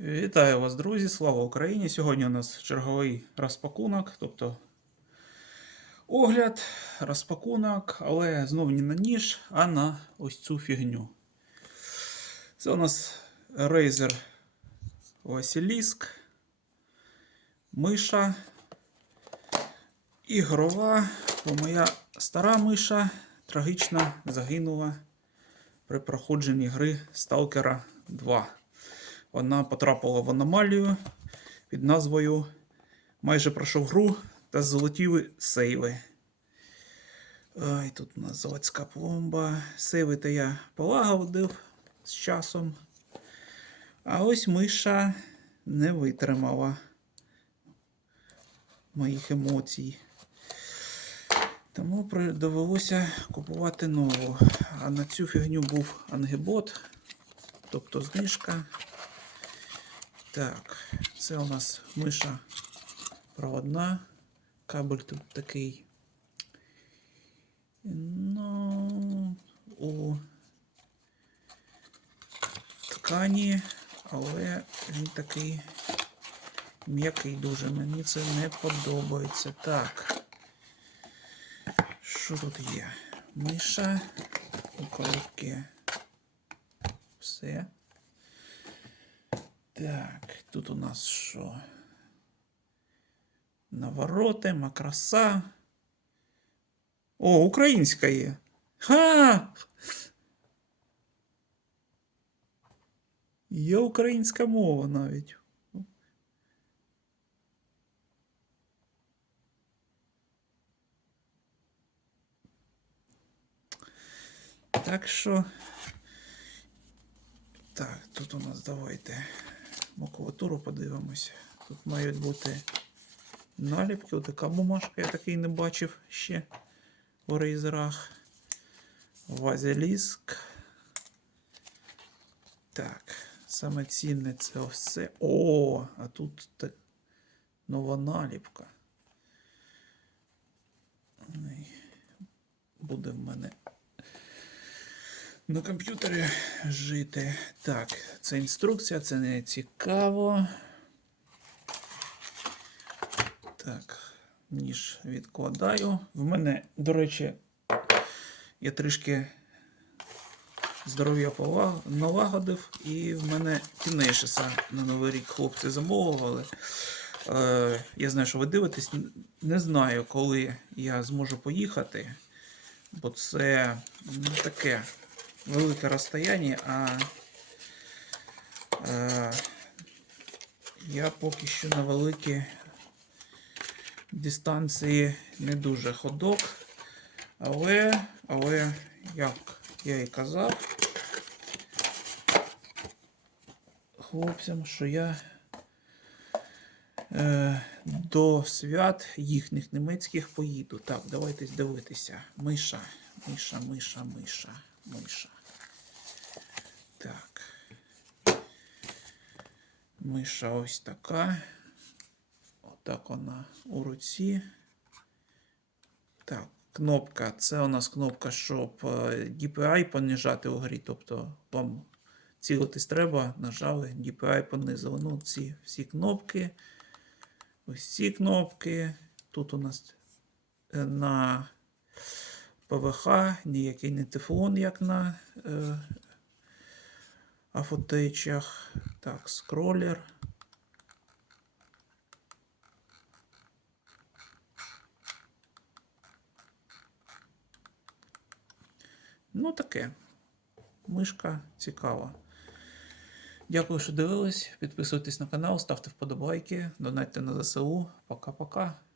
Вітаю вас, друзі! Слава Україні! Сьогодні у нас черговий розпакунок, тобто огляд, розпакунок, але знов не на ніж, а на ось цю фігню. Це у нас Razer Василіск, миша, ігрова, бо моя стара миша трагічно загинула при проходженні гри Stalker 2 вона потрапила в аномалію під назвою Майже пройшов гру та золотіли сейви. Ой, тут у нас заводська пломба. Сейви то я полагодив з часом. А ось миша не витримала моїх емоцій. Тому довелося купувати нову. А на цю фігню був ангебот, тобто знижка. Так, це у нас миша проводна. Кабель тут такий. Ну, у ткані, але він такий м'який дуже. Мені це не подобається. Так. Що тут є? Миша у коробці. Все. Так, тут у нас що? Навороти, макраса. О, українська є. Ха! Є українська мова навіть. Так що. Так, тут у нас давайте макулатуру подивимося. Тут мають бути наліпки. Отака бумажка, я такий не бачив ще у рейзерах. Вазеліск. Так, саме цінне це ось це. О, а тут та- нова наліпка. Буде в мене на комп'ютері жити. Так, це інструкція, це не цікаво. Так, ніж відкладаю. В мене, до речі, я трішки здоров'я налагодив, і в мене Тінейшеса на Новий рік хлопці замовували. Е, я знаю, що ви дивитесь. Не знаю, коли я зможу поїхати, бо це ну, таке велике розстояння, а е, я поки що на великі дистанції не дуже ходок. Але, але, як я і казав хлопцям, що я е, до свят їхніх німецьких поїду. Так, давайте дивитися. Миша, миша, миша, миша, миша. Так. Миша ось така. Отак вона у руці. Так, кнопка. Це у нас кнопка, щоб е, DPI понижати у грі. Тобто вам цілитись треба, нажали, DPI понизили. Ну, ці всі кнопки. Ось ці кнопки. Тут у нас е, на ПВХ, ніякий не тефлон, як на е, афотечах. Так, скролер. Ну, таке. Мишка цікава. Дякую, що дивились. Підписуйтесь на канал, ставте вподобайки, донатьте на ЗСУ. Пока-пока.